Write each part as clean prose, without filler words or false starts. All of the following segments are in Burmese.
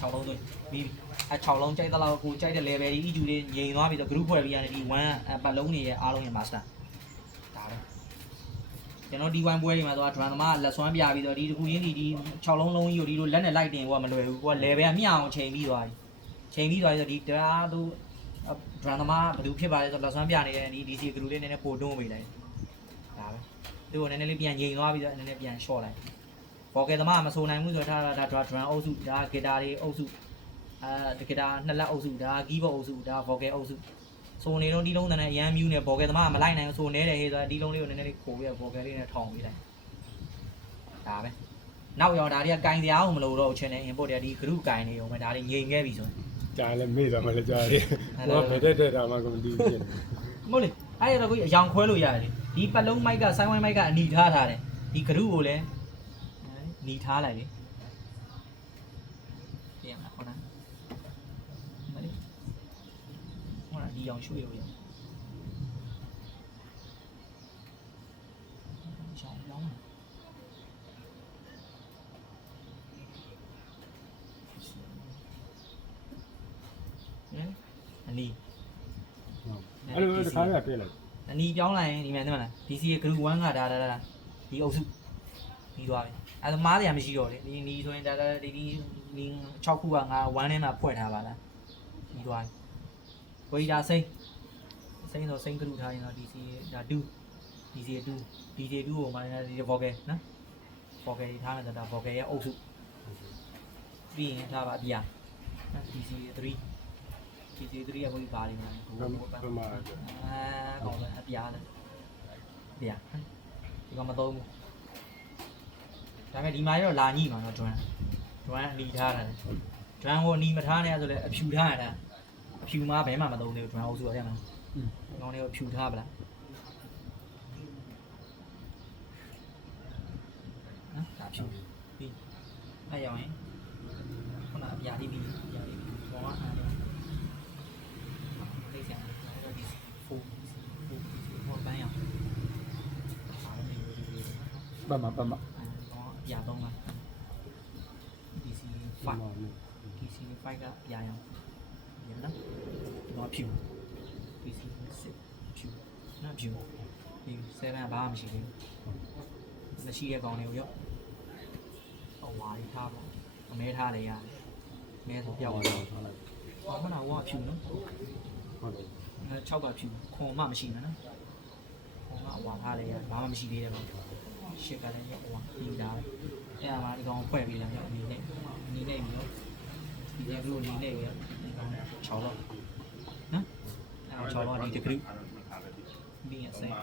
6လုံးဆိုပြီး6လုံးကြိုက်တဲ့လောက်ကိုကြိုက်တဲ့ level ကြီး EQ လေးငြိမ်သွားပြီးတော့ group ဖွဲ့ပြီးရတယ်ဒီ1ပတ်လုံးနေရဲ့အားလုံးရဲ့ master ဒါပဲကျွန်တော်ဒီ1ပွဲတွေမှာတော့ drum သမားလက်စွမ်းပြပြီးတော့ဒီတစ်ခုရင်းဒီ6လုံးလုံးကြီးကိုဒီလိုလက်နဲ့လိုက်တင်ကိုကမလွယ်ဘူးကိုက level ကမျှအောင်ချိန်ပြီးသွားပြီချိန်ပြီးသွားပြီးတော့ဒီတရားသူ drum သမားဘယ်သူဖြစ်ပါလဲဆိုတော့လက်စွမ်းပြနေတဲ့ဒီ DC group လေးနည်းနည်းပို့တွန်းပေးလိုက်ဒါပဲသူကိုနည်းနည်းလေးပြန်ငြိမ်သွားပြီးတော့နည်းနည်းပြန် short လိုက် vocal သမားမဆိုနိုင်ဘူးဆိုတော့ဒါ drum အုပ်စုဒါ guitar တွေအုပ်စုguitar နှစ်လက်အုပ်စုဒါ keyboard အုပ်စုဒါ vocal အုပ်စုဆိုနေတော့ဒီလုံးတန်းနဲ့အရန်မြူးနေ vocal သမားမလိုက်နိုင်ဆိုနေတယ်ဟေးဆိုတော့ဒီလုံးလေးကိုနည်းနည်းလေးခိုးပြီးတော့ vocal လေးနဲ့ထောင်ပေးလိုက်ဒါပဲနောက်ရောဒါတွေကကင်စရာအောင်မလို့တော့ channel input တွေဒီ group ကင်နေအောင်ပဲဒါတွေငြိမ်ခဲ့ပြီဆိုရင် ကြားလဲမေ့သွားမှလည်းကြားတယ်ဟိုကဘယ်တက်တာမှကိုမသိဘူးဖြစ်မဟုတ်လေအဲ့ဒါကိုအယောင်ခွဲလို့ရတယ်ဒီပတ်လုံးမိုက်ကဆိုင်းဝိုင်းမိုက်ကအနီထားထားတယ်ဒီ group ကိုလည်းနီထားလိုက်လေပြန်လာခေါင်းနာမလေးဟောဒီအောင်ရွှေ့လို့ရရှောင်းလောင်းအနီအဲ့လိုတခါရပြည့်လိုက်အနီပြောင်းလိုက်ရင်ဒီမှာသိမလား DC group 1ကဒါဒီအုပ်စုပြီးသွားပြီအဲ့ဒါမားတယ်မရှိတော့လေဒီနီဆိုရင်ဒါဒီ6ခုကငါ1ထဲမှာဖွက်ထားပါလားပြီးသွားပြီဝေးဒါစိမ့်ဆိုစိမ့် group ထားရင်တော့ DC ဒါ2 DC 2ကိုမှဒီ vocal နော် vocal ထားမယ်ဆိုတာ vocal ရဲ့အုပ်စုပြီးရင်ထားပါအပြာ DC 3 DC 3ကဘယ်လိုပါလိမ့်မလဲဘယ်မှာကောင်းတယ်အပြာလေပြာဒီကမတော့ဘူးဒါပေမဲ့ဒီမှာတော့လာညိမှာတော့ drum အနီထားတာ drum ကိုအနီမထားနဲ့ဆိုလဲအဖြူထားရတာအဖြူမှာဘဲမှမသုံးသေးဘူး drum အုပ်စုရတယ်မလားဒီကောင်လေးကိုဖြူထားပါလားနော်ဒါဖြူပြီးအဲ့ရောက်ရင်ခုနအပြာလေးပြီးဘောကအားလုံးလေးစံတော့ဒီ4ဘောပန်းရောက်ပတ်မှာပြာ3ပါ DC 5 DC 5ကပြာရောင်ရနော်ဒီမှာဖြူ DC 6ဖြူနော်ဖြူဒီ7ဘာမှမရှိသေးဘူးမရှိရဲ့ကောင်လေးကိုရောဟိုဝါးထားပါအမဲထားလေရတယ်အမဲဆိုပြောက်သွားတော့ထားလိုက်ဟောမနာဝါဖြူနော်ဟုတ်တယ်6ကဖြူခွန်မှမရှိမှာနော်ခွန်မှဝါထားလေရဘာမှမရှိသေးတယ်ပေါ့ရှစ်ကလည်းရောဟိုပြီးတာအဲ့ဒါမှဒီကောင်ဖွဲ့ပြီးလာရောအနေနဲ့ပြီးတော့ဒီကလူအနေနဲ့ရောဒီကောင်6တော့နော်အဲ့6တော့ဒီတကရုပြီးရဆိုင်6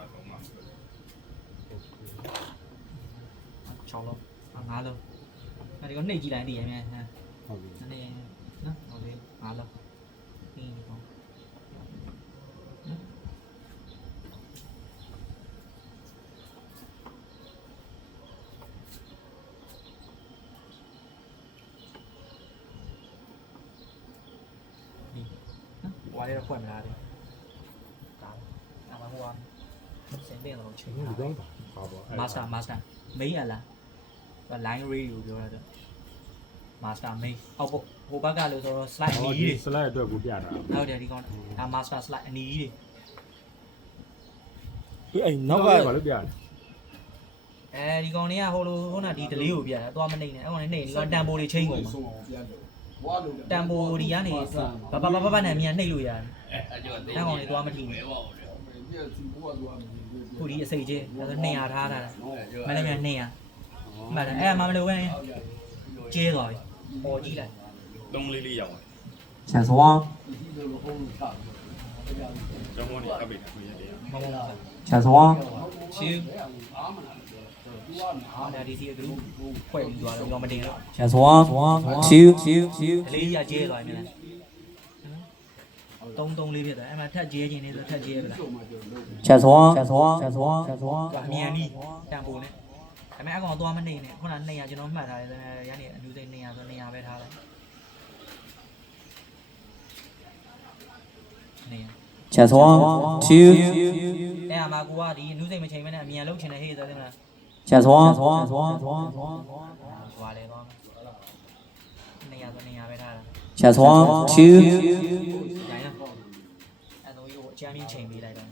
တော့5တော့အဲ့ဒီကောင်နှိပ်ကြည့်လိုက်တည်ရမယ်ဟမ်ဟုတ်ပြီနည်းနော်ဟုတ်ပြီ5တော့ပြီးဒီကောင်ဝါလေးတော့ဖွင့်မလားလေဒါအမဟိုကစင်တဲ့တော့ချိန်ဒီကောင်းပါပါပေါ့ master main အလား line ray လို့ပြောရတယ် master main အောက်ဟိုဘက်ကလို့ဆိုတော့ slide အနီးကြီးတွေ slide အတွက်ကိုပြတာဟုတ်တယ်ဒီကောင်ဒါ master slide အနီးကြီးတွေအဲ့နောက်ကဘာလို့ပြလဲဒီကောင်တွေကဟိုလိုဟိုနာဒီ delay ကိုပြတယ်သွားမနှိမ့်နဲ့အဲ့ကောင်နေဒီကောင်တန်ပိုတွေချိန်ကုန်မှာတန်ပိုဒီကနေဘာနဲ့မြန်နှိမ့်လို့ရတယ်အဲ့ကောင်တွေသွားမထိဘူးခုဒီအစိတ်ချင်းဒါဆို200ထားတာမလည်းမြန်200မှတ်တယ်အဲ့မှမလို့ပဲကျဲသွားပြီပေါ်ကြည့်လိုက်3လေးရောက်တယ်前双ကျောင်းဝင်အပိတ်ကိုရတယ်မမ前双ရှင်းဒါဒီစီအကလူဖွဲ့ပြီးသွားတော့မတင်တော့前双2လေးရကျဲသွားပြီ3လေးဖြစ်တယ်အဲ့မှာထက်ကျဲခြင်းလေးဆိုထက်ကျဲပဲလား前双အမြန်ကြီးတန်ပိုနဲ့ဒါပေမဲ့အကောင်သွားမနေနဲ့ခုန200ကျွန်တော်မှတ်ထားတယ်ရန်နေအလူစိတ်200ဆို200ပဲထားလိုက်前双2အဲ့အမကူကဒီအလူစိတ်မချိန်မနဲ့အမြန်လုံးချင်တယ်ဟေးဆိုတယ်မလား前双သွားလဲသွား200 ရဆိုနေရပဲထားတာ Chess 1, 2, ရိုင်းလားအဲ့တော့ဒီကိုအချမ်းမြင့်ချိန်ပေးလိုက်တော့